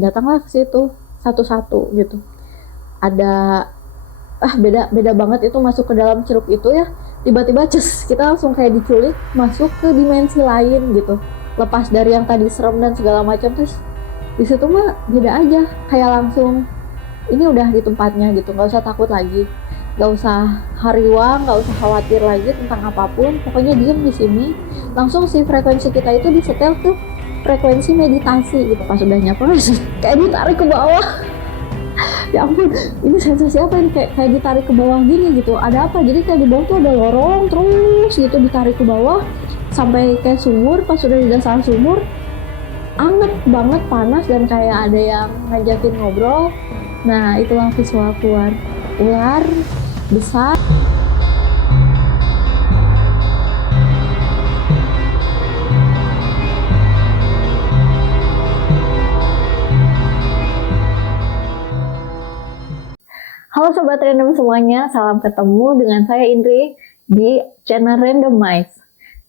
datanglah ke situ satu-satu gitu. Ada beda banget itu masuk ke dalam ceruk itu ya, tiba-tiba kita langsung kayak diculik masuk ke dimensi lain gitu, lepas dari yang tadi serem dan segala macam. Terus di situ mah beda aja, kayak langsung ini udah di tempatnya gitu, nggak usah takut lagi, nggak usah hariwang, nggak usah khawatir lagi tentang apapun, pokoknya diem di sini. Langsung si frekuensi kita itu disetel ke frekuensi meditasi gitu. Pas udah nyapa kayak ditarik ke bawah. Ya ampun, ini sensasi apa ini, kayak ditarik ke bawah gini gitu. Ada apa? Jadi kayak di bawah tuh ada lorong terus gitu, ditarik ke bawah sampai kayak sumur. Pas sudah di dasar sumur, anget banget, panas, dan kayak ada yang ngajakin ngobrol. Nah, itulah visual keluar ular besar. Halo Sobat Random semuanya, salam ketemu dengan saya Indri di channel Randomize.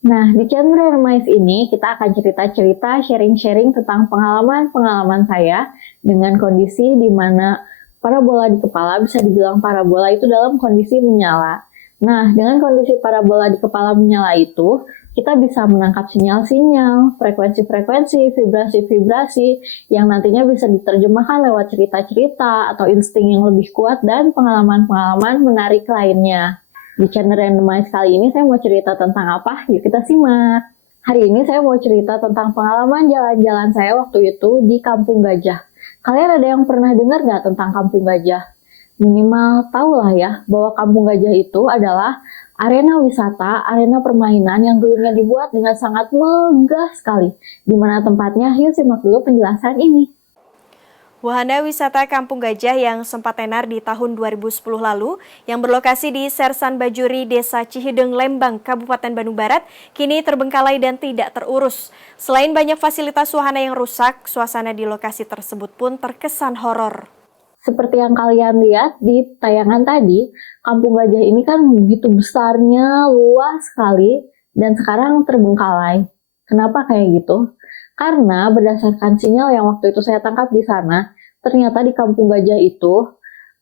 Nah, di channel Randomize ini kita akan cerita-cerita, sharing-sharing tentang pengalaman-pengalaman saya dengan kondisi di mana parabola di kepala, bisa dibilang parabola itu dalam kondisi menyala. Nah, dengan kondisi parabola di kepala menyala itu, kita bisa menangkap sinyal-sinyal, frekuensi-frekuensi, vibrasi-vibrasi yang nantinya bisa diterjemahkan lewat cerita-cerita atau insting yang lebih kuat dan pengalaman-pengalaman menarik lainnya. Di channel Randomize kali ini saya mau cerita tentang apa? Yuk kita simak. Hari ini saya mau cerita tentang pengalaman jalan-jalan saya waktu itu di Kampung Gajah. Kalian ada yang pernah dengar nggak tentang Kampung Gajah? Minimal tahu lah ya bahwa Kampung Gajah itu adalah arena wisata, arena permainan yang dulunya dibuat dengan sangat megah sekali. Di mana tempatnya? Yuk simak dulu penjelasan ini. Wahana wisata Kampung Gajah yang sempat tenar di tahun 2010 lalu, yang berlokasi di Sersan Bajuri, Desa Cihideng, Lembang, Kabupaten Bandung Barat, kini terbengkalai dan tidak terurus. Selain banyak fasilitas wahana yang rusak, suasana di lokasi tersebut pun terkesan horor. Seperti yang kalian lihat di tayangan tadi, Kampung Gajah ini kan begitu besarnya, luas sekali, dan sekarang terbengkalai. Kenapa kayak gitu? Karena berdasarkan sinyal yang waktu itu saya tangkap di sana, ternyata di Kampung Gajah itu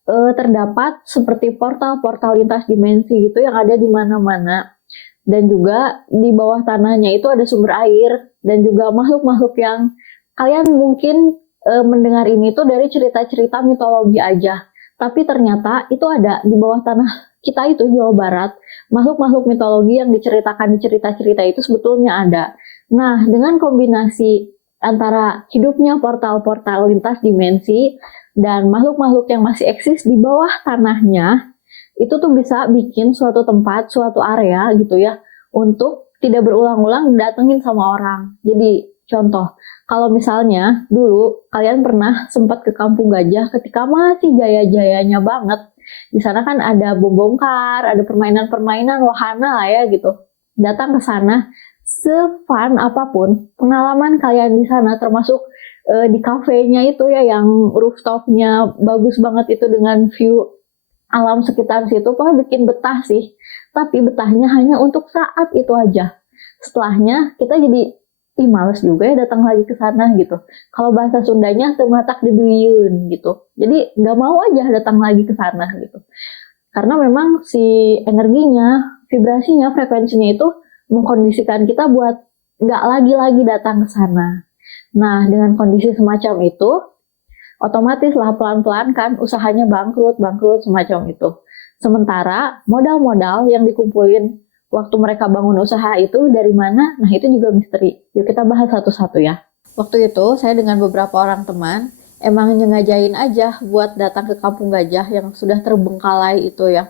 terdapat seperti portal-portal lintas dimensi gitu yang ada di mana-mana. Dan juga di bawah tanahnya itu ada sumber air, dan juga makhluk-makhluk yang kalian mungkin mendengar ini tuh dari cerita-cerita mitologi aja. Tapi ternyata itu ada di bawah tanah kita itu, Jawa Barat. Makhluk-makhluk mitologi yang diceritakan di cerita-cerita itu sebetulnya ada. Nah, dengan kombinasi antara hidupnya portal-portal lintas dimensi dan makhluk-makhluk yang masih eksis di bawah tanahnya, itu tuh bisa bikin suatu tempat, suatu area gitu ya, untuk tidak berulang-ulang didatengin sama orang. Jadi, contoh, kalau misalnya dulu kalian pernah sempat ke Kampung Gajah ketika masih jaya-jayanya banget, di sana kan ada bom bongkar, ada permainan-permainan wahana lah ya gitu. Datang ke sana, se-fun apapun pengalaman kalian di sana, termasuk di kafenya itu ya yang rooftopnya bagus banget itu dengan view alam sekitar situ, pokoknya bikin betah sih. Tapi betahnya hanya untuk saat itu aja. Setelahnya kita jadi males juga ya datang lagi ke sana gitu. Kalau bahasa Sundanya tematak diduyun gitu. Jadi nggak mau aja datang lagi ke sana gitu. Karena memang si energinya, vibrasinya, frekuensinya itu mengkondisikan kita buat nggak lagi-lagi datang ke sana. Nah, dengan kondisi semacam itu, otomatis lah pelan-pelan kan usahanya bangkrut semacam itu. Sementara modal-modal yang dikumpulin waktu mereka bangun usaha itu dari mana? Nah, itu juga misteri. Yuk kita bahas satu-satu ya. Waktu itu saya dengan beberapa orang teman emang nyengajain aja buat datang ke Kampung Gajah yang sudah terbengkalai itu ya.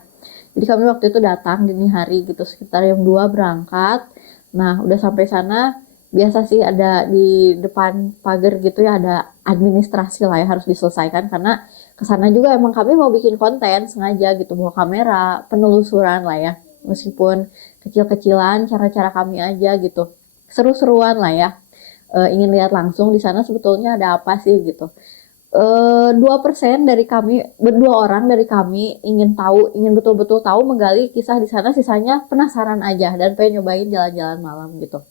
Jadi kami waktu itu datang dini hari gitu, sekitar jam 2 berangkat. Nah, udah sampai sana, biasa sih ada di depan pagar gitu ya, ada administrasi lah ya harus diselesaikan, karena kesana juga emang kami mau bikin konten sengaja gitu, bawa kamera, penelusuran lah ya. Meskipun kecil-kecilan, cara-cara kami aja gitu, seru-seruan lah ya. Ingin lihat langsung di sana sebetulnya ada apa sih gitu. 2% dari kami, berdua orang dari kami ingin tahu, ingin betul-betul tahu, menggali kisah di sana. Sisanya penasaran aja dan pengen nyobain jalan-jalan malam gitu.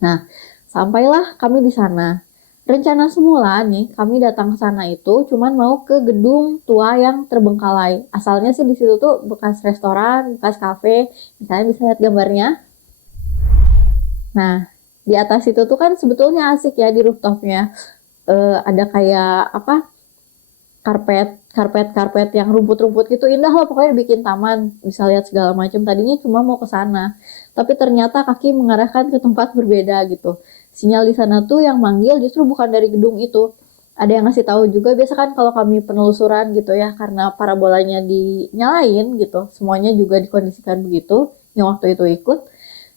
Nah, sampailah kami di sana. Rencana semula nih, kami datang ke sana itu cuman mau ke gedung tua yang terbengkalai. Asalnya sih di situ tuh bekas restoran, bekas kafe. Misalnya bisa lihat gambarnya. Nah, di atas itu tuh kan sebetulnya asik ya di rooftopnya. Ada kayak apa? Karpet yang rumput-rumput gitu indah lah, pokoknya bikin taman, bisa lihat segala macam. Tadinya cuma mau ke sana, tapi ternyata kaki mengarahkan ke tempat berbeda gitu. Sinyal di sana tuh yang manggil justru bukan dari gedung itu. Ada yang ngasih tahu juga, biasa kan kalau kami penelusuran gitu ya, karena parabolanya dinyalain gitu, semuanya juga dikondisikan begitu, yang waktu itu ikut.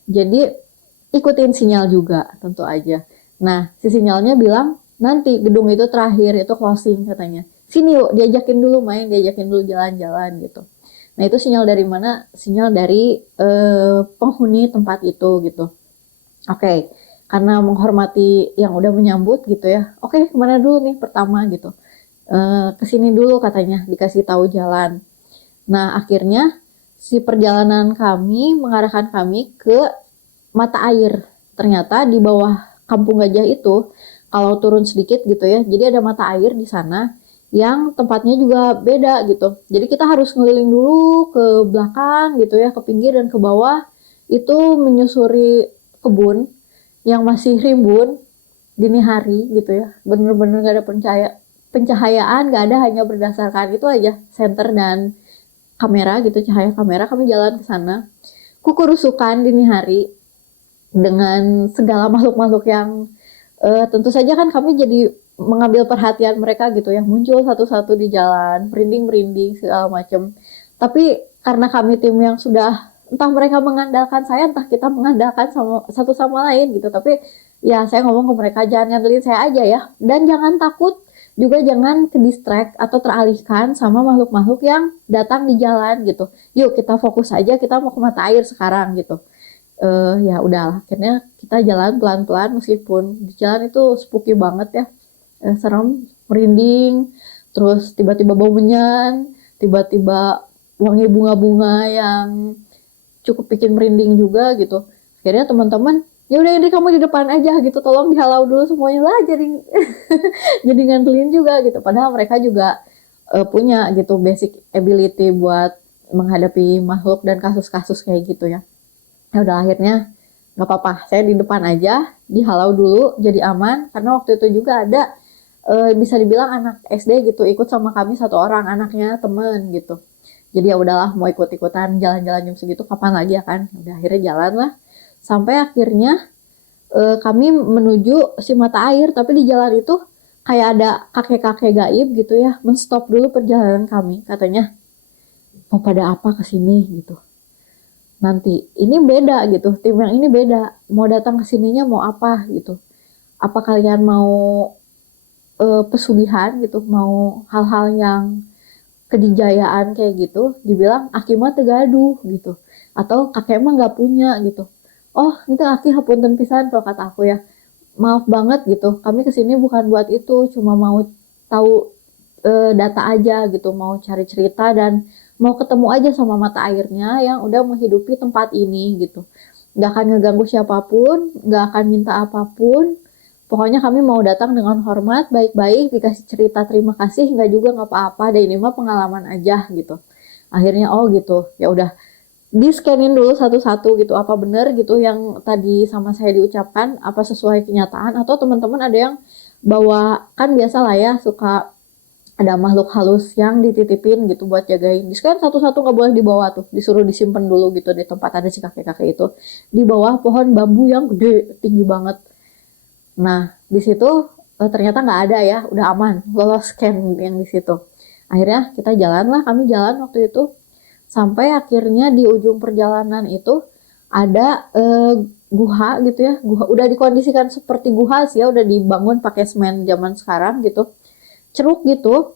Jadi ikutin sinyal juga tentu aja. Nah, si sinyalnya bilang nanti gedung itu terakhir, itu closing katanya. Sini yuk, diajakin dulu main, diajakin dulu jalan-jalan gitu. Nah itu sinyal dari mana? Sinyal dari penghuni tempat itu gitu. Oke, karena menghormati yang udah menyambut gitu ya. Oke, kemana dulu nih pertama gitu. Kesini dulu katanya, dikasih tahu jalan. Nah akhirnya si perjalanan kami mengarahkan kami ke mata air. Ternyata di bawah Kampung Gajah itu, kalau turun sedikit gitu ya, jadi ada mata air di sana yang tempatnya juga beda gitu. Jadi kita harus ngeliling dulu ke belakang gitu ya, ke pinggir dan ke bawah. Itu menyusuri kebun yang masih rimbun dini hari gitu ya. Bener-bener gak ada pencahayaan, gak ada, hanya berdasarkan itu aja, senter dan kamera gitu, cahaya kamera. Kami jalan ke sana. Kukurusukan dini hari dengan segala makhluk-makhluk yang tentu saja kan kami jadi mengambil perhatian mereka gitu ya, muncul satu-satu di jalan, merinding-merinding segala macam. Tapi karena kami tim yang sudah, entah mereka mengandalkan saya, entah kita mengandalkan sama satu sama lain gitu. Tapi ya saya ngomong ke mereka, jangan ngandelin saya aja ya, dan jangan takut juga, jangan ke distract atau teralihkan sama makhluk-makhluk yang datang di jalan gitu. Yuk kita fokus aja, kita mau ke mata air sekarang gitu. Ya udah, akhirnya kita jalan pelan-pelan, meskipun di jalan itu spooky banget ya, serem, merinding, terus tiba-tiba bau menyan, tiba-tiba wangi bunga-bunga yang cukup bikin merinding juga gitu. Akhirnya teman-teman, ya udah ini kamu di depan aja gitu, tolong dihalau dulu semuanya lah, jadi jadi ngantelin juga gitu. Padahal mereka juga punya gitu basic ability buat menghadapi makhluk dan kasus-kasus kayak gitu ya. Ya udah, akhirnya nggak apa-apa, saya di depan aja, dihalau dulu jadi aman, karena waktu itu juga ada bisa dibilang anak SD gitu ikut sama kami, satu orang, anaknya temen gitu. Jadi ya udahlah, mau ikut-ikutan jalan-jalan jam segitu kapan lagi ya kan. Udah akhirnya jalan lah sampai akhirnya kami menuju si mata air. Tapi di jalan itu kayak ada kakek-kakek gaib gitu ya, menstop dulu perjalanan kami. Katanya mau pada apa kesini gitu, nanti ini beda gitu, tim yang ini beda, mau datang ke sininya mau apa gitu, apa kalian mau pesugihan gitu, mau hal-hal yang kedijayaan kayak gitu. Dibilang aki mah tegaduh gitu, atau kakek mah nggak punya gitu. Oh itu aki hapunten pisan kalau kata aku ya, maaf banget gitu, kami kesini bukan buat itu, cuma mau tahu data aja gitu, mau cari cerita dan mau ketemu aja sama mata airnya yang udah menghidupi tempat ini gitu. Gak akan ngeganggu siapapun, gak akan minta apapun. Pokoknya kami mau datang dengan hormat, baik-baik, dikasih cerita terima kasih, nggak juga nggak apa-apa, dan ini mah pengalaman aja gitu. Akhirnya oh gitu, ya udah, di-scanin dulu satu-satu gitu, apa bener gitu yang tadi sama saya diucapkan, apa sesuai kenyataan, atau teman-teman ada yang bawa, kan biasa lah ya, suka ada makhluk halus yang dititipin gitu buat jagain. Di-scan satu-satu, nggak boleh dibawa tuh, disuruh disimpan dulu gitu di tempat ada si kakek-kakek itu, di bawah pohon bambu yang gede, tinggi banget. Nah, di situ ternyata nggak ada ya, udah aman, lolos scan yang di situ. Akhirnya kita jalan lah, kami jalan waktu itu, sampai akhirnya di ujung perjalanan itu ada guha gitu ya, guha udah dikondisikan seperti guha sih ya, udah dibangun pakai semen zaman sekarang gitu, ceruk gitu.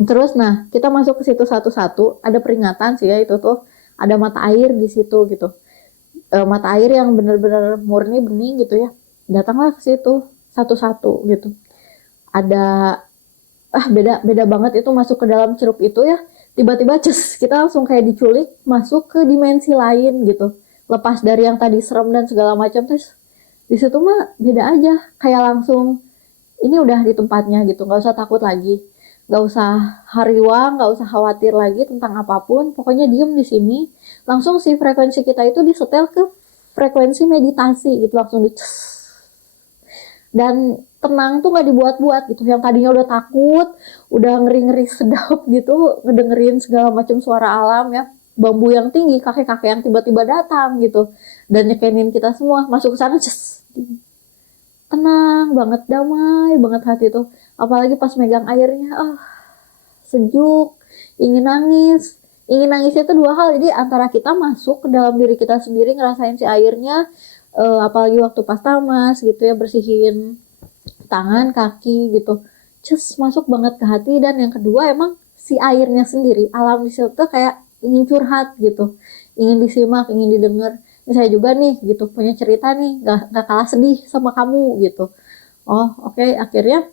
Terus nah kita masuk ke situ satu-satu, ada peringatan sih ya, itu tuh ada mata air di situ gitu, mata air yang bener-bener murni bening gitu ya. Datanglah ke situ satu-satu gitu. Ada beda banget itu masuk ke dalam ceruk itu ya. Tiba-tiba kita langsung kayak diculik masuk ke dimensi lain gitu. Lepas dari yang tadi serem dan segala macam, terus di situ mah beda aja. Kayak langsung ini udah di tempatnya gitu, nggak usah takut lagi, nggak usah hariwang, nggak usah khawatir lagi tentang apapun, pokoknya diem di sini. Langsung si frekuensi kita itu disetel ke frekuensi meditasi gitu, langsung di dan tenang tuh nggak dibuat-buat gitu. Yang tadinya udah takut, udah ngeri-ngeri sedap gitu, ngedengerin segala macam suara alam ya, bambu yang tinggi, kakek-kakek yang tiba-tiba datang gitu, dan nyekenin kita semua masuk ke sana, tenang banget, damai banget hati tuh. Apalagi pas megang airnya, sejuk, ingin nangis. Ingin nangisnya itu dua hal, jadi antara kita masuk ke dalam diri kita sendiri ngerasain si airnya, apalagi waktu pas tamas gitu ya, bersihin tangan, kaki gitu, masuk banget ke hati. Dan yang kedua emang si airnya sendiri, alam di situ tuh kayak ingin curhat gitu, ingin disimak, ingin didengar. Ini saya juga nih gitu punya cerita nih, gak kalah sedih sama kamu gitu. Oh oke, akhirnya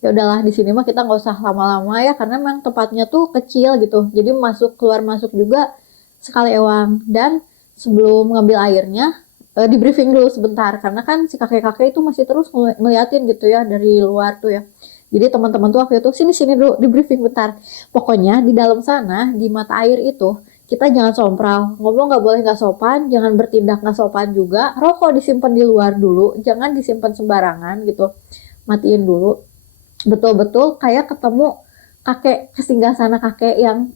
ya udahlah, di sini mah kita nggak usah lama-lama ya, karena memang tempatnya tuh kecil gitu, jadi masuk keluar masuk juga sekali ewang. Dan sebelum ngambil airnya, di briefing dulu sebentar, karena kan si kakek-kakek itu masih terus ngeliatin gitu ya dari luar tuh ya. Jadi teman-teman tuh waktu itu sini dulu di briefing bentar. Pokoknya di dalam sana, di mata air itu kita jangan sompral, ngomong nggak boleh nggak sopan, jangan bertindak nggak sopan juga, rokok disimpan di luar dulu, jangan disimpan sembarangan gitu, matiin dulu. Betul-betul kayak ketemu kakek, kesinggasana kakek yang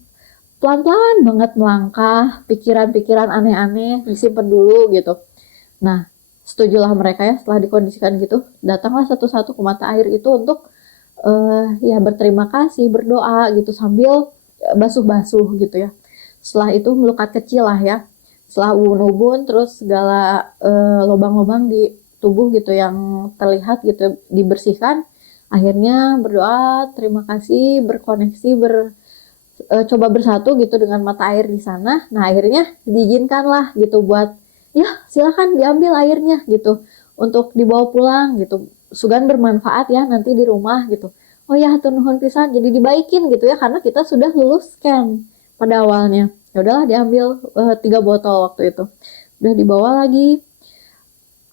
pelan-pelan banget melangkah, pikiran-pikiran aneh-aneh disimpan dulu gitu. Nah, setujulah mereka ya, setelah dikondisikan gitu, datanglah satu-satu ke mata air itu untuk ya berterima kasih, berdoa gitu sambil basuh-basuh gitu ya. Setelah itu melukat kecil lah ya, setelah ubun-ubun terus segala lubang-lubang di tubuh gitu yang terlihat gitu dibersihkan. Akhirnya berdoa, terima kasih, berkoneksi, coba bersatu gitu dengan mata air di sana. Nah akhirnya diizinkan lah gitu buat, ya silakan diambil airnya gitu, untuk dibawa pulang gitu. Sugan bermanfaat ya nanti di rumah gitu. Oh ya hatur nuhun pisan, jadi dibaikin gitu ya, karena kita sudah lulus scan pada awalnya. Ya udahlah diambil 3 botol waktu itu. Udah dibawa lagi.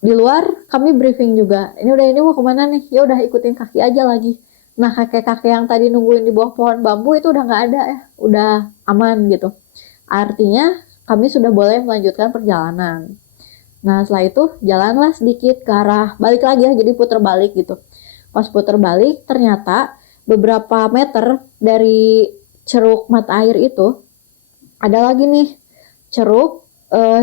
Di luar kami briefing juga, ini mau kemana nih, ya udah ikutin kaki aja lagi. Nah kakek-kakek yang tadi nungguin di bawah pohon bambu itu udah nggak ada ya, udah aman gitu, artinya kami sudah boleh melanjutkan perjalanan. Nah setelah itu jalanlah sedikit ke arah balik lagi ya, jadi puter balik gitu. Pas puter balik ternyata beberapa meter dari ceruk mata air itu ada lagi nih ceruk,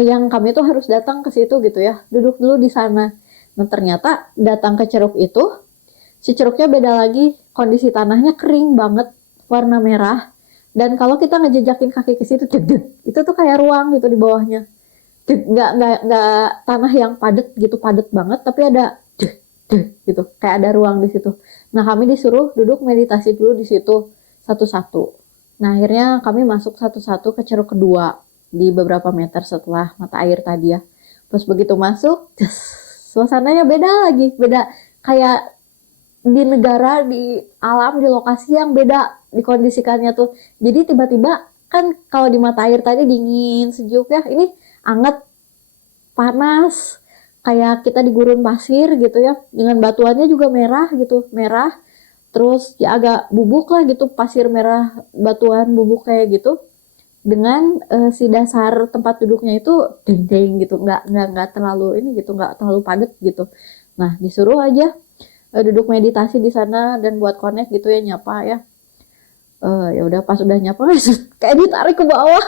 yang kami tuh harus datang ke situ gitu ya, duduk dulu di sana. Nah ternyata datang ke ceruk itu, si ceruknya beda lagi, kondisi tanahnya kering banget, warna merah. Dan kalau kita ngejejakin kaki ke situ, itu tuh kayak ruang gitu di bawahnya. Nggak tanah yang padat banget, tapi ada gitu, kayak ada ruang di situ. Nah kami disuruh duduk meditasi dulu di situ satu-satu. Nah akhirnya kami masuk satu-satu ke ceruk kedua di beberapa meter setelah mata air tadi ya. Terus begitu masuk, suasananya beda lagi, beda kayak di negara, di alam, di lokasi yang beda dikondisikannya tuh. Jadi tiba-tiba kan kalau di mata air tadi dingin, sejuk ya, ini anget, panas, kayak kita di gurun pasir gitu ya, dengan batuannya juga merah gitu, merah. Terus ya agak bubuk lah gitu, pasir merah, batuan bubuk kayak gitu. Dengan si dasar tempat duduknya itu deng-deng gitu, nggak terlalu ini gitu, nggak terlalu padat gitu. Nah disuruh aja duduk meditasi di sana dan buat connect gitu ya, nyapa ya. Ya udah pas udah nyapa kayak ditarik ke bawah.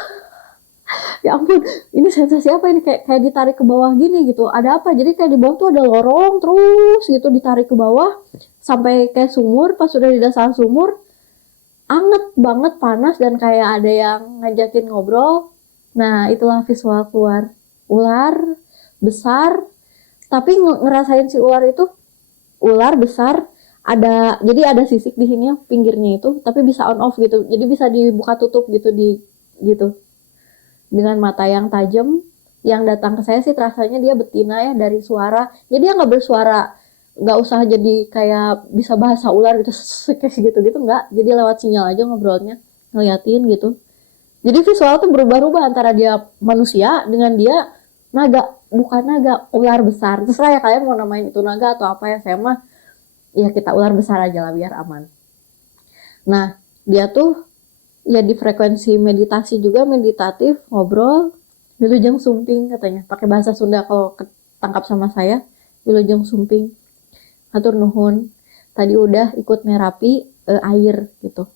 Ya ampun, ini sensasi apa ini, kayak ditarik ke bawah gini gitu. Ada apa? Jadi kayak di bawah tuh ada lorong terus gitu, ditarik ke bawah sampai kayak sumur. Pas sudah di dasar sumur, anget banget, panas, dan kayak ada yang ngajakin ngobrol. Nah itulah visual keluar ular besar, tapi ngerasain si ular itu ular besar, jadi ada sisik di sini pinggirnya itu, tapi bisa on off gitu, jadi bisa dibuka tutup gitu gitu, dengan mata yang tajam. Yang datang ke saya sih rasanya dia betina ya, dari suara, jadi dia nggak bersuara, nggak usah jadi kayak bisa bahasa ular gitu kayak gitu nggak, jadi lewat sinyal aja ngobrolnya, ngeliatin gitu. Jadi visual tuh berubah-ubah antara dia manusia dengan dia naga, bukan naga, ular besar. Terserah ya kalian mau namain itu naga atau apa ya, saya mah Ya kita ular besar aja lah biar aman. Nah, dia tuh ya di frekuensi meditasi juga, meditatif, ngobrol, wilujeng sumping katanya. Pakai bahasa Sunda kalau ketangkap sama saya, wilujeng sumping. Hatur nuhun. Tadi udah ikut nerapi air gitu.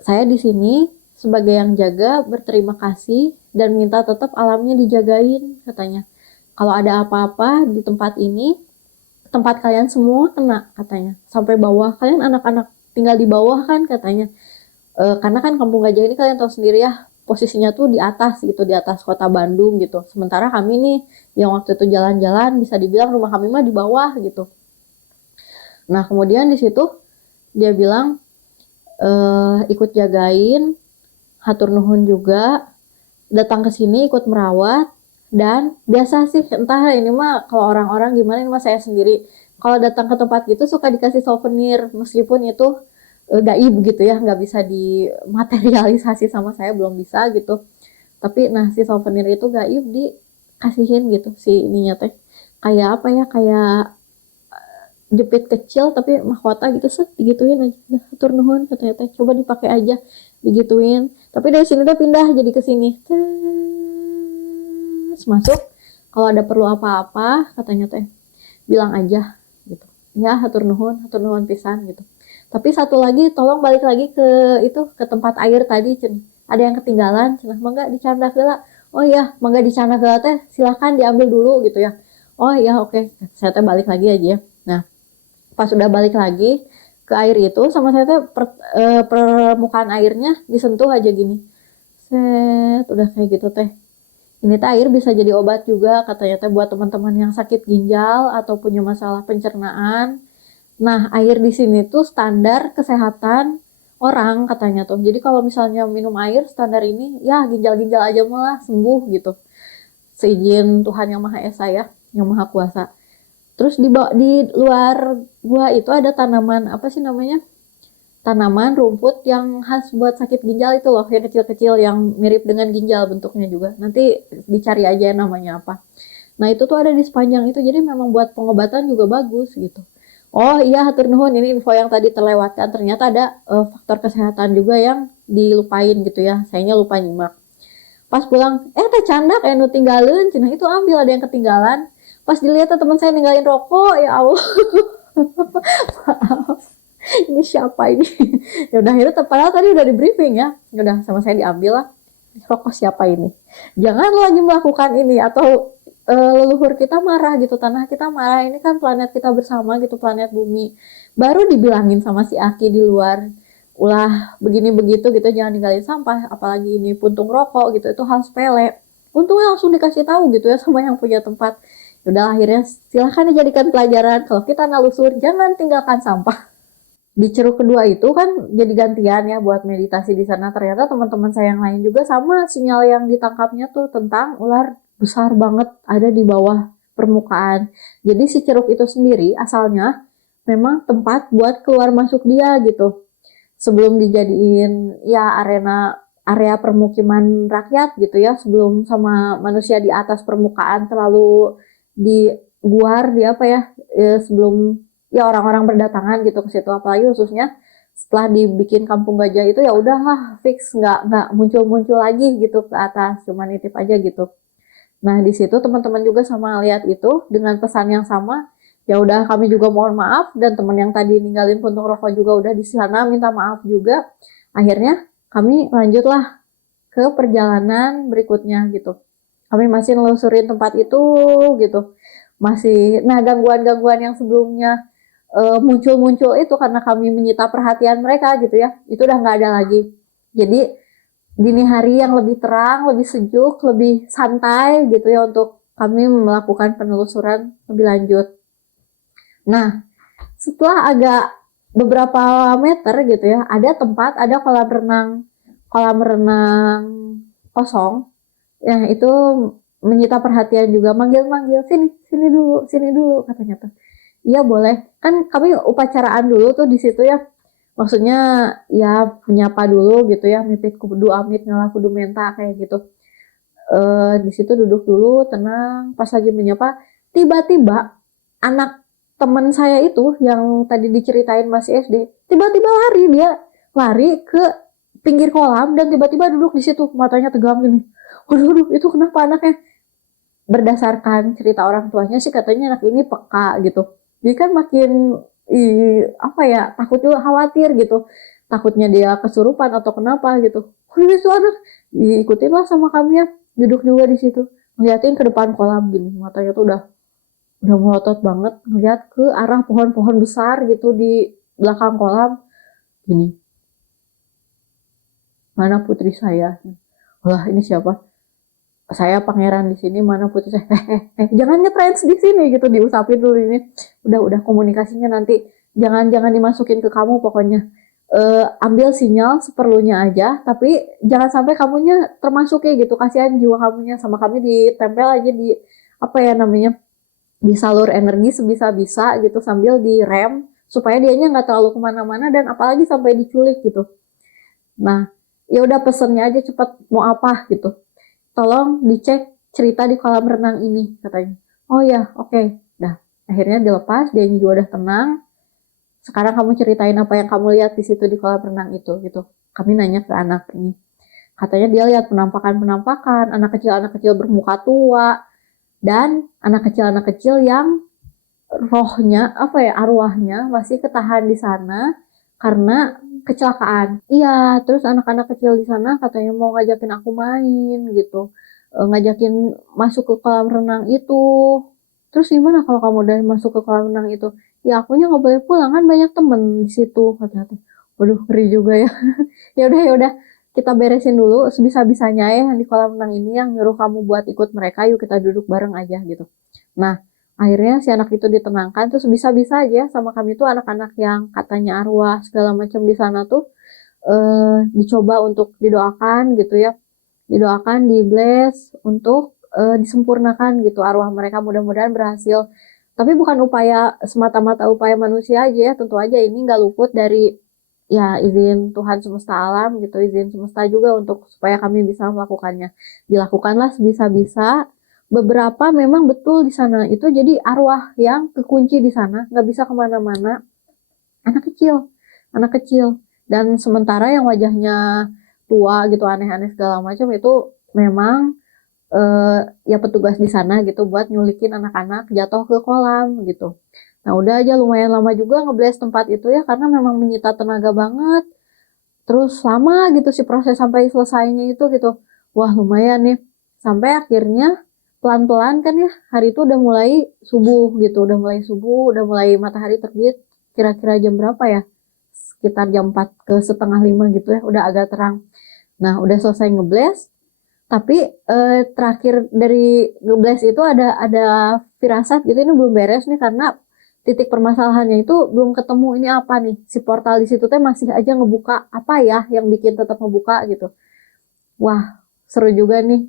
Saya di sini sebagai yang jaga berterima kasih dan minta tetap alamnya dijagain katanya. Kalau ada apa-apa di tempat ini, tempat kalian semua kena katanya. Sampai bawah, kalian anak-anak tinggal di bawah kan katanya. Karena kan Kampung Gajah ini kalian tahu sendiri ya, posisinya tuh di atas gitu, di atas kota Bandung gitu. Sementara kami nih yang waktu itu jalan-jalan bisa dibilang rumah kami mah di bawah gitu. Nah kemudian di situ dia bilang ikut jagain, hatur nuhun juga, datang ke sini ikut merawat. Dan biasa sih, entah ini mah kalau orang-orang gimana, ini mah saya sendiri. Kalau datang ke tempat gitu suka dikasih souvenir, meskipun itu gaib gitu ya, nggak bisa dimaterialisasi sama saya, belum bisa gitu. Tapi nah si souvenir itu gaib dikasihin gitu si ininya teh. Kayak apa ya, kayak jepit kecil tapi mahkota gitu, set digituin aja. Nah, hatur nuhun katanya teh, coba dipakai aja, digituin. Tapi dari sini tuh pindah jadi ke sini. Terus masuk, kalau ada perlu apa-apa katanya teh bilang aja gitu. Ya hatur nuhun pisan gitu. Tapi satu lagi tolong balik lagi ke itu, ke tempat air tadi cen. Ada yang ketinggalan cenah, mangga dicandak heula. Oh iya, mangga dicandak heula teh silakan diambil dulu gitu ya. Oh iya oke. Saya teh balik lagi aja ya. Nah, pas udah balik lagi ke air itu sama saya teh permukaan airnya disentuh aja gini. Set, udah kayak gitu teh. Ini teh air bisa jadi obat juga katanya teh buat teman-teman yang sakit ginjal atau punya masalah pencernaan. Nah, air di sini tuh standar kesehatan orang katanya tuh. Jadi kalau misalnya minum air standar ini, ya ginjal-ginjal aja malah sembuh gitu. Seizin Tuhan yang Maha Esa ya, yang Maha Kuasa. Terus di luar gua itu ada tanaman, apa sih namanya? Tanaman rumput yang khas buat sakit ginjal itu loh, yang kecil-kecil yang mirip dengan ginjal bentuknya juga. Nanti dicari aja namanya apa. Nah itu tuh ada di sepanjang itu, jadi memang buat pengobatan juga bagus gitu. Oh iya hatur nuhun, ini info yang tadi terlewatkan, ternyata ada faktor kesehatan juga yang dilupain gitu ya, sayanya lupa nyimak. Pas pulang, teh candak nu tinggalin, cenah itu ambil, ada yang ketinggalan. Pas dilihat teman saya ninggalin rokok, ya Allah. Ini siapa ini? Ya udah akhirnya padahal tadi udah di briefing ya. Ya udah sama saya diambil lah. Rokok siapa ini? Jangan lagi melakukan ini, atau leluhur kita marah gitu, tanah kita marah, ini kan planet kita bersama gitu, planet bumi. Baru dibilangin sama si Aki di luar, ulah begini begitu gitu, jangan ninggalin sampah, apalagi ini puntung rokok gitu, itu hal sepele. Untungnya langsung dikasih tahu gitu ya sama yang punya tempat. Udah akhirnya silahkan dijadikan pelajaran, kalau kita nalusur jangan tinggalkan sampah. Di ceruk kedua itu kan jadi gantian ya buat meditasi di sana. Ternyata teman-teman saya yang lain juga sama, sinyal yang ditangkapnya tuh tentang ular besar banget ada di bawah permukaan. Jadi si ceruk itu sendiri asalnya memang tempat buat keluar masuk dia gitu. Sebelum dijadiin ya area permukiman rakyat gitu ya, sebelum sama manusia di atas permukaan terlalu di apa ya, sebelum ya orang-orang berdatangan gitu ke situ, apalagi khususnya setelah dibikin Kampung Gajah itu ya udahlah fix nggak muncul lagi gitu ke atas, cuma nitip aja gitu. Nah di situ teman-teman juga sama lihat itu dengan pesan yang sama, ya udah kami juga mohon maaf, dan teman yang tadi ninggalin puntung rokok juga udah di sana minta maaf juga. Akhirnya kami lanjutlah ke perjalanan berikutnya gitu. Kami masih nelusurin tempat itu gitu. Masih, nah gangguan-gangguan yang sebelumnya muncul-muncul itu karena kami menyita perhatian mereka gitu ya, itu udah nggak ada lagi. Jadi dini hari yang lebih terang, lebih sejuk, lebih santai gitu ya untuk kami melakukan penelusuran lebih lanjut. Nah, setelah agak beberapa meter gitu ya, ada tempat, ada kolam renang kosong yang itu menyita perhatian juga, manggil-manggil, sini dulu katanya tuh. Iya boleh, kan kami upacaraan dulu tuh di situ ya, maksudnya ya menyapa dulu gitu ya, mipit kudu amit ngalah kudu menta kayak gitu. Di situ duduk dulu tenang, pas lagi menyapa tiba-tiba anak teman saya itu yang tadi diceritain masih SD, tiba-tiba dia lari ke pinggir kolam dan tiba-tiba duduk di situ, matanya tegang gini. Waduh, itu kenapa anaknya? Berdasarkan cerita orang tuanya sih katanya anak ini peka gitu. Jadi kan makin apa ya, takut juga, khawatir gitu. Takutnya dia kesurupan atau kenapa gitu. Waduh, itu anak diikutin lah sama kami ya, duduk juga di situ. Ngeliatin ke depan kolam gini, matanya tuh udah melotot banget ngeliat ke arah pohon-pohon besar gitu di belakang kolam gini. Mana putri saya? Wah, ini siapa? Saya pangeran di sini, mana putri saya? Jangan nge-trans di sini gitu, diusapin dulu ini. Udah komunikasinya nanti jangan dimasukin ke kamu pokoknya. Ambil sinyal seperlunya aja, tapi jangan sampai kamunya termasuk ya gitu. Kasihan jiwa kamunya, sama kami ditempel aja di apa ya namanya, di salur energi sebisa-bisa gitu sambil direm supaya dianya nggak terlalu kemana-mana dan apalagi sampai diculik gitu. Nah, ya udah pesennya aja cepat mau apa gitu. Tolong dicek cerita di kolam renang ini katanya. Oh ya, oke. Nah, akhirnya dilepas, dia juga udah tenang. Sekarang kamu ceritain apa yang kamu lihat di situ di kolam renang itu gitu. Kami nanya ke anak ini. Katanya dia lihat penampakan anak kecil bermuka tua dan anak kecil yang rohnya apa ya, arwahnya masih ketahan di sana karena kecelakaan. Iya, terus anak-anak kecil di sana katanya mau ngajakin aku main gitu. Ngajakin masuk ke kolam renang itu. Terus gimana kalau kamu udah masuk ke kolam renang itu? Ya akunya nggak boleh pulang, kan banyak temen di situ katanya. Waduh, ngeri juga ya. Ya udah, kita beresin dulu sebisa-bisanya ya di kolam renang ini, yang nyuruh kamu buat ikut mereka, yuk kita duduk bareng aja gitu. Nah, akhirnya si anak itu ditenangkan, terus bisa-bisa aja sama kami tuh anak-anak yang katanya arwah segala macam di sana tuh dicoba untuk didoakan gitu ya. Didoakan, di-bless untuk disempurnakan gitu arwah mereka, mudah-mudahan berhasil. Tapi bukan upaya semata-mata upaya manusia aja ya, tentu aja ini nggak luput dari ya izin Tuhan semesta alam gitu, izin semesta juga untuk supaya kami bisa melakukannya. Dilakukanlah sebisa-bisa. Beberapa memang betul di sana itu jadi arwah yang kekunci di sana, nggak bisa kemana-mana. Anak kecil. Dan sementara yang wajahnya tua gitu, aneh-aneh segala macam itu memang ya petugas di sana gitu buat nyulikin anak-anak jatuh ke kolam gitu. Nah udah aja lumayan lama juga ngebles tempat itu ya, karena memang menyita tenaga banget. Terus lama gitu sih proses sampai selesainya itu gitu. Wah lumayan nih. Sampai akhirnya pelan-pelan kan ya, hari itu udah mulai subuh gitu. Udah mulai matahari terbit. Kira-kira jam berapa ya? Sekitar jam 4 ke setengah 5 gitu ya. Udah agak terang. Nah udah selesai ngebles. Tapi terakhir dari ngebles itu ada firasat gitu, ini belum beres nih karena titik permasalahannya itu belum ketemu, ini apa nih, si portal di situ teh masih aja ngebuka, apa ya yang bikin tetap ngebuka gitu. Wah seru juga nih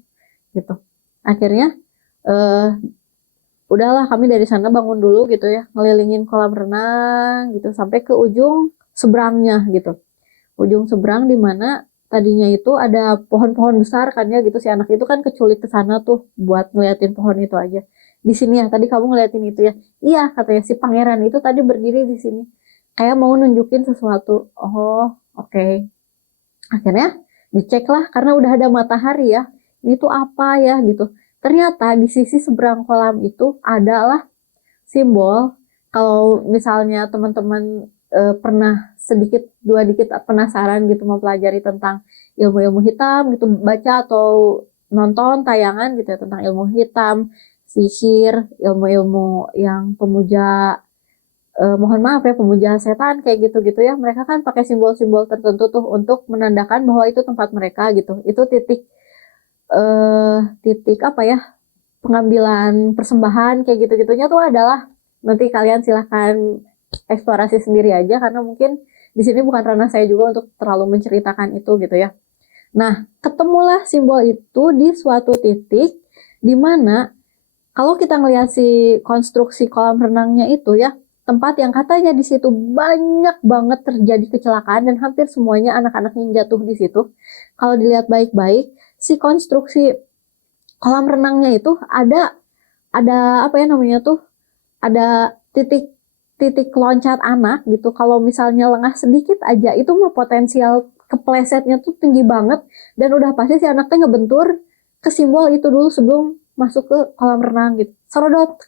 gitu. Akhirnya udahlah kami dari sana bangun dulu gitu ya, ngelilingin kolam renang gitu sampai ke ujung seberangnya gitu. Ujung seberang di mana tadinya itu ada pohon-pohon besar kan ya gitu, si anak itu kan keculik ke sana tuh buat ngeliatin pohon itu aja. Di sini ya, tadi kamu ngeliatin itu ya. Iya, katanya si pangeran itu tadi berdiri di sini. Kayak mau nunjukin sesuatu. Oh, oke. Akhirnya dicek lah, karena udah ada matahari ya. Ini tuh apa ya gitu. Ternyata di sisi seberang kolam itu adalah simbol. Kalau misalnya teman-teman pernah dua dikit penasaran gitu mempelajari tentang ilmu-ilmu hitam gitu, baca atau nonton tayangan gitu ya tentang ilmu hitam, sihir, ilmu-ilmu yang pemuja mohon maaf ya, pemuja setan kayak gitu-gitu ya. Mereka kan pakai simbol-simbol tertentu tuh untuk menandakan bahwa itu tempat mereka gitu. Itu titik apa ya? Pengambilan persembahan kayak gitu-gitunya tuh adalah, nanti kalian silahkan eksplorasi sendiri aja karena mungkin di sini bukan ranah saya juga untuk terlalu menceritakan itu gitu ya. Nah, ketemulah simbol itu di suatu titik di mana kalau kita ngelihat si konstruksi kolam renangnya itu ya, tempat yang katanya di situ banyak banget terjadi kecelakaan dan hampir semuanya anak-anak yang jatuh di situ. Kalau dilihat baik-baik, si konstruksi kolam renangnya itu ada apa ya namanya tuh, ada titik titik loncat anak gitu, kalau misalnya lengah sedikit aja itu mah potensial keplesetnya tuh tinggi banget, dan udah pasti si anaknya ngebentur ke simbol itu dulu sebelum masuk ke kolam renang gitu, serodot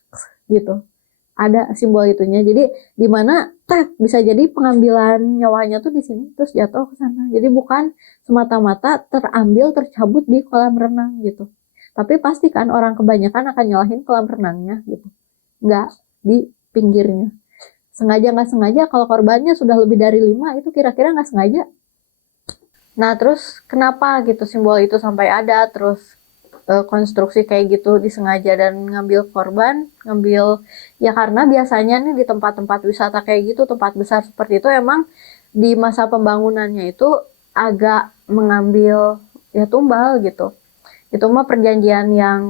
gitu, ada simbol itunya. Jadi di mana bisa jadi pengambilan nyawanya tuh di sini terus jatuh ke sana. Jadi bukan semata-mata tercabut di kolam renang gitu. Tapi pastikan orang kebanyakan akan nyalahin kolam renangnya gitu, nggak di pinggirnya. Sengaja nggak sengaja, kalau korbannya sudah lebih dari 5 itu kira-kira nggak sengaja. Nah terus kenapa gitu simbol itu sampai ada, terus konstruksi kayak gitu disengaja dan ngambil korban, ya karena biasanya nih di tempat-tempat wisata kayak gitu, tempat besar seperti itu emang di masa pembangunannya itu agak mengambil ya tumbal gitu. Itu mah perjanjian yang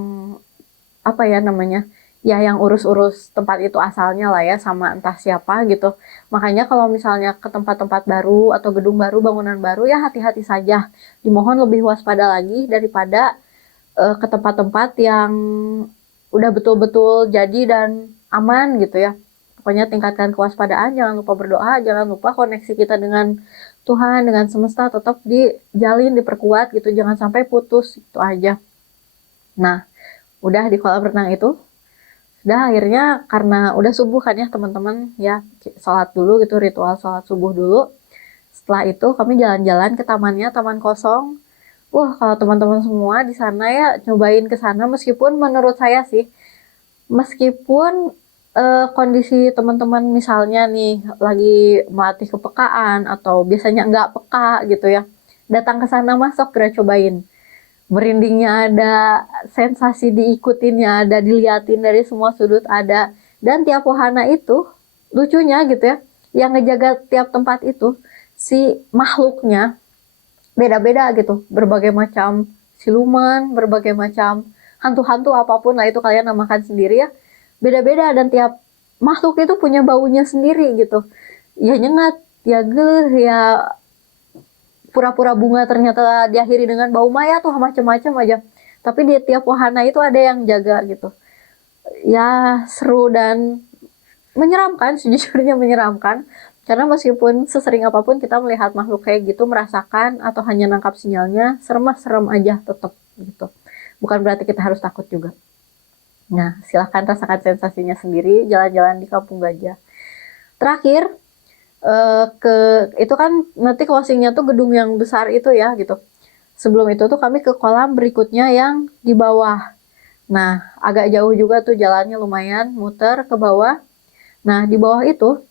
apa ya namanya, ya yang urus-urus tempat itu asalnya lah ya sama entah siapa gitu. Makanya kalau misalnya ke tempat-tempat baru atau gedung baru, bangunan baru, ya hati-hati saja. Dimohon lebih waspada lagi daripada ke tempat-tempat yang udah betul-betul jadi dan aman gitu ya. Pokoknya tingkatkan kewaspadaan, jangan lupa berdoa, jangan lupa koneksi kita dengan Tuhan, dengan semesta tetap dijalin, diperkuat gitu, jangan sampai putus, itu aja. Nah, udah di kolam renang itu, udah akhirnya karena udah subuh kan ya teman-teman ya, sholat dulu gitu, ritual sholat subuh dulu. Setelah itu kami jalan-jalan ke tamannya, taman kosong. Wah, kalau teman-teman semua di sana ya cobain ke sana, meskipun menurut saya sih, meskipun kondisi teman-teman misalnya nih lagi melatih kepekaan atau biasanya nggak peka gitu ya, datang ke sana masuk kira cobain. Merindingnya ada, sensasi diikutinnya ada, diliatin dari semua sudut ada, dan tiap wahana itu lucunya gitu ya, yang ngejaga tiap tempat itu si makhluknya beda-beda gitu, berbagai macam siluman, berbagai macam hantu-hantu apapun lah itu kalian namakan sendiri ya, beda-beda, dan tiap makhluk itu punya baunya sendiri gitu, ya nyengat, ya geleh, ya pura-pura bunga ternyata diakhiri dengan bau mayat tuh, macam-macam aja. Tapi di tiap wahana itu ada yang jaga gitu. Ya seru dan menyeramkan, sejujurnya menyeramkan. Karena meskipun sesering apapun kita melihat makhluk kayak gitu, merasakan atau hanya nangkap sinyalnya, serem aja tetap gitu. Bukan berarti kita harus takut juga. Nah, silahkan rasakan sensasinya sendiri, jalan-jalan di Kampung Gajah. Terakhir, itu kan nanti closingnya tuh gedung yang besar itu ya gitu. Sebelum itu tuh kami ke kolam berikutnya yang di bawah. Nah, agak jauh juga tuh jalannya, lumayan muter ke bawah. Nah, di bawah itu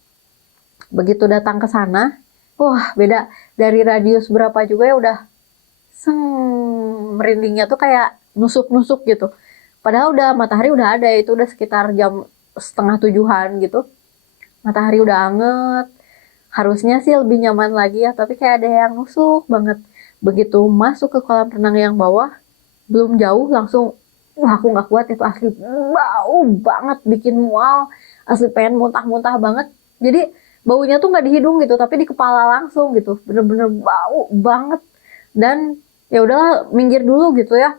begitu datang ke sana, wah beda, dari radius berapa juga ya udah merindingnya tuh kayak nusuk-nusuk gitu. Padahal matahari udah ada, itu udah sekitar jam setengah 7-an gitu. Matahari udah anget, harusnya sih lebih nyaman lagi ya, tapi kayak ada yang nusuk banget. Begitu masuk ke kolam renang yang bawah, belum jauh langsung, wah aku nggak kuat, itu asli bau banget, bikin mual, asli pengen muntah-muntah banget. Jadi baunya tuh nggak di hidung gitu, tapi di kepala langsung gitu, bener-bener bau banget. Dan ya udahlah, minggir dulu gitu ya.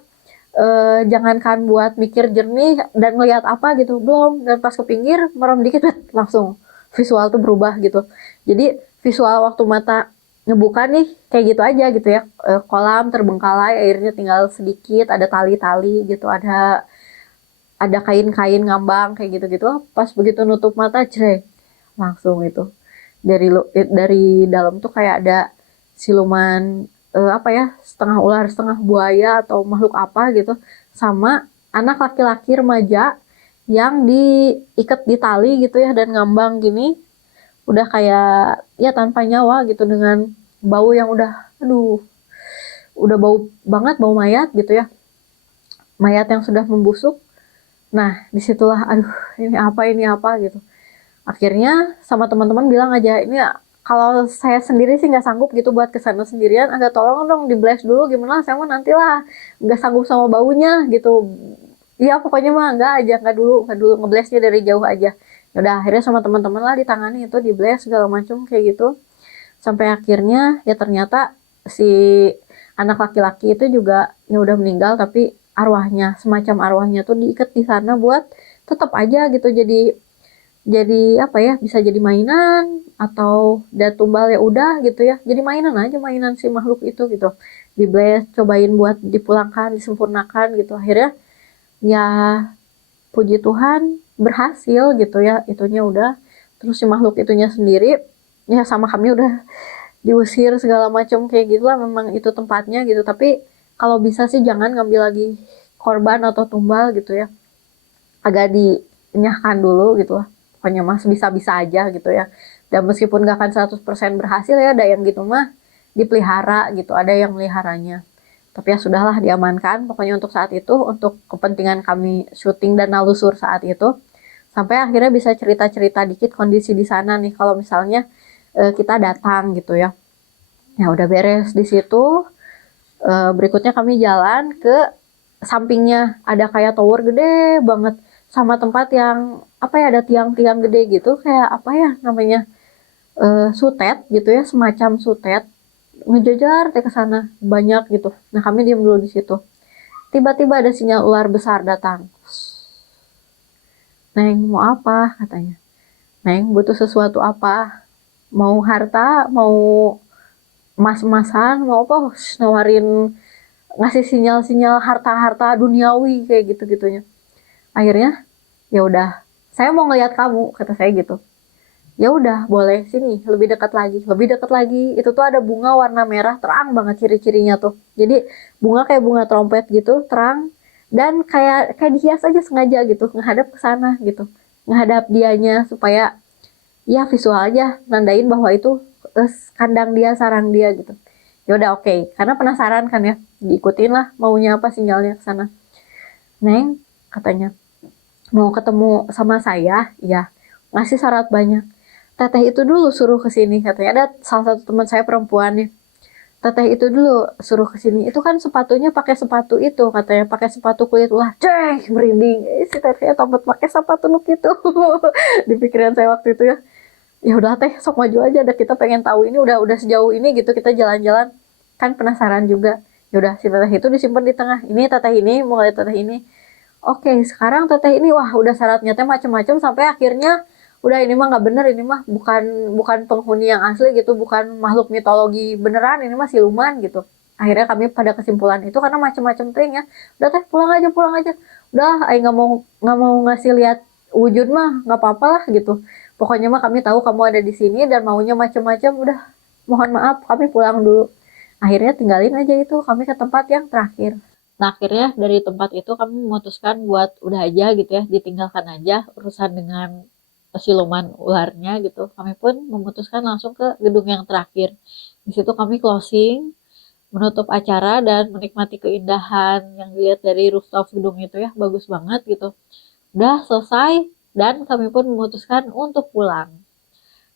Jangankan buat mikir jernih dan ngelihat apa gitu, belum. Dan pas ke pinggir, merem dikit, langsung visual tuh berubah gitu. Jadi visual waktu mata ngebuka nih kayak gitu aja gitu ya, kolam terbengkalai, airnya tinggal sedikit, ada tali-tali gitu, ada kain-kain ngambang kayak gitu-gitu. Pas begitu nutup mata, jreng, langsung itu dari dalam tuh kayak ada siluman, apa ya, setengah ular setengah buaya atau makhluk apa gitu, sama anak laki-laki remaja yang diikat di tali gitu ya, dan ngambang gini, udah kayak ya tanpa nyawa gitu, dengan bau yang udah bau banget, bau mayat gitu ya, mayat yang sudah membusuk. Nah disitulah aduh, ini apa gitu. Akhirnya sama teman-teman bilang aja, ini kalau saya sendiri sih nggak sanggup gitu buat kesana sendirian, agak tolong dong di blast dulu, gimana saya mah nantilah, nggak sanggup sama baunya gitu. Iya pokoknya mah nggak dulu ngeblastnya dari jauh aja. Udah akhirnya sama teman-teman lah ditangani itu, di blast segala macam kayak gitu. Sampai akhirnya ya ternyata si anak laki-laki itu juga ya udah meninggal, tapi arwahnya, semacam arwahnya tuh diikat di sana buat tetap aja gitu, jadi jadi apa ya, bisa jadi mainan atau udah tumbal ya udah gitu ya, jadi mainan aja, mainan si makhluk itu gitu, dibles, cobain buat dipulangkan, disempurnakan gitu. Akhirnya ya puji Tuhan berhasil gitu ya, itunya udah. Terus si makhluk itunya sendiri ya sama kami udah diusir segala macam kayak gitulah, memang itu tempatnya gitu. Tapi kalau bisa sih jangan ngambil lagi korban atau tumbal gitu ya, agak dinyahkan dulu gitu lah. Pokoknya mas bisa-bisa aja gitu ya. Dan meskipun gak akan 100% berhasil ya, ada yang gitu mah dipelihara gitu, ada yang meliharanya. Tapi ya sudahlah, diamankan pokoknya untuk saat itu, untuk kepentingan kami syuting dan nalusur saat itu. Sampai akhirnya bisa cerita-cerita dikit kondisi di sana nih, kalau misalnya kita datang gitu ya. Ya udah beres di situ. Berikutnya kami jalan ke sampingnya, ada kayak tower gede banget sama tempat yang apa ya, ada tiang-tiang gede gitu, kayak apa ya namanya, sutet gitu ya, semacam sutet ngejajar ke sana banyak gitu. Nah kami diam dulu di situ. Tiba-tiba ada sinyal ular besar datang. Neng mau apa katanya. Neng butuh sesuatu apa? Mau harta, mau emas-emasan, mau apa? Nawarin, ngasih sinyal-sinyal harta-harta duniawi kayak gitu-gitunya. Akhirnya ya udah, saya mau ngeliat kamu kata saya gitu. Ya udah boleh, sini lebih dekat lagi, lebih dekat lagi. Itu tuh ada bunga warna merah terang banget ciri-cirinya tuh. Jadi bunga kayak bunga trompet gitu, terang, dan kayak dihias aja sengaja gitu, menghadap ke sana gitu, menghadap dianya supaya ya visual aja nandain bahwa itu kandang dia, sarang dia gitu. Ya udah oke, karena penasaran kan ya, diikutin lah maunya apa sinyalnya ke sana. Neng katanya mau ketemu sama saya, ya ngasih syarat banyak. Teteh itu dulu suruh ke sini katanya. Ada salah satu teman saya perempuan nih. Teteh itu dulu suruh ke sini. Itu kan sepatunya pakai sepatu itu katanya, pakai sepatu kulit ulah. Ceng, merinding. Si teteh tombet pakai sepatu nuk itu. Di pikiran saya waktu itu ya. Ya udah teh, sok maju aja. Ada kita pengen tahu ini udah sejauh ini gitu, kita jalan-jalan. Kan penasaran juga. Ya udah, si teteh itu disimpan di tengah. Ini teteh ini, mau ngeliat teteh ini. Oke, sekarang teteh ini wah udah syaratnya teh macam-macam, sampai akhirnya udah ini mah nggak bener, ini mah bukan bukan penghuni yang asli gitu, bukan makhluk mitologi beneran, ini mah siluman gitu. Akhirnya kami pada kesimpulan itu karena macam-macam ting ya. Udah teh pulang aja, pulang aja. Udah, ayo nggak mau ngasih lihat wujud mah nggak apa-apa lah gitu. Pokoknya mah kami tahu kamu ada di sini dan maunya macam-macam. Udah, mohon maaf kami pulang dulu. Akhirnya tinggalin aja itu, kami ke tempat yang terakhir. Nah akhirnya dari tempat itu kami memutuskan buat udah aja gitu ya, ditinggalkan aja urusan dengan siluman ularnya gitu. Kami pun memutuskan langsung ke gedung yang terakhir. Di situ kami closing, menutup acara dan menikmati keindahan yang dilihat dari rooftop gedung itu ya, bagus banget gitu. Udah selesai dan kami pun memutuskan untuk pulang.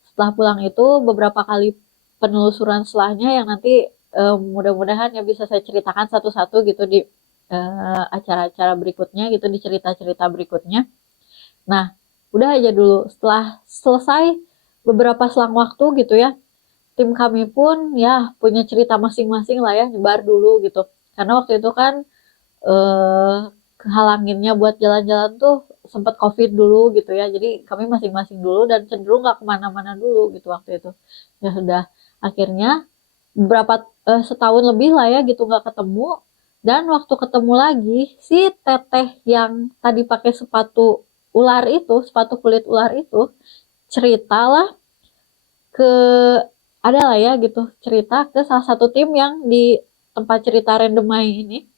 Setelah pulang itu beberapa kali penelusuran setelahnya yang nanti mudah-mudahan ya bisa saya ceritakan satu-satu gitu di acara-acara berikutnya gitu, di cerita-cerita berikutnya. Nah, udah aja dulu. Setelah selesai beberapa selang waktu gitu ya, tim kami pun ya punya cerita masing-masing lah ya, nyebar dulu gitu. Karena waktu itu kan eh, kehalanginnya buat jalan-jalan tuh sempat COVID dulu gitu ya. Jadi kami masing-masing dulu dan cenderung nggak kemana-mana dulu gitu waktu itu. Ya sudah, akhirnya beberapa setahun lebih lah ya gitu nggak ketemu. Dan waktu ketemu lagi, si teteh yang tadi pakai sepatu ular itu, sepatu kulit ular itu, ceritalah ke, ada lah ya gitu, cerita ke salah satu tim yang di tempat cerita randomai ini,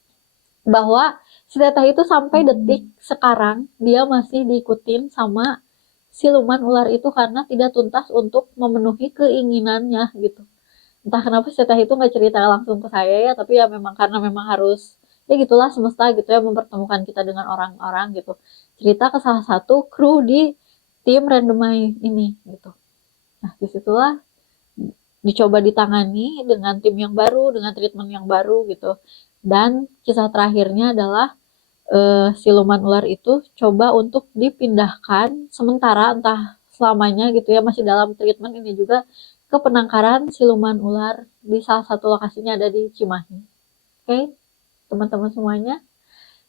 bahwa si teteh itu sampai detik sekarang dia masih diikutin sama siluman ular itu karena tidak tuntas untuk memenuhi keinginannya gitu. Entah kenapa si teteh itu nggak cerita langsung ke saya ya, tapi ya memang karena memang harus ya gitulah semesta gitu ya mempertemukan kita dengan orang-orang gitu. Cerita ke salah satu kru di tim randomai ini gitu. Nah disitulah dicoba ditangani dengan tim yang baru, dengan treatment yang baru gitu. Dan kisah terakhirnya adalah siluman ular itu coba untuk dipindahkan sementara, entah selamanya gitu ya, masih dalam treatment ini juga, ke penangkaran siluman ular di salah satu lokasinya ada di Cimahi. Oke, teman-teman semuanya,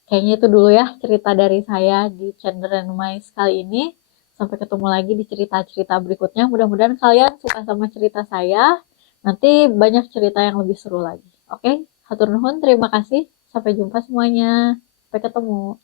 kayaknya itu dulu ya cerita dari saya di channel Randomize kali ini. Sampai ketemu lagi di cerita-cerita berikutnya. Mudah-mudahan kalian suka sama cerita saya. Nanti banyak cerita yang lebih seru lagi. Oke? Hatur nuhun, terima kasih. Sampai jumpa semuanya. Sampai ketemu.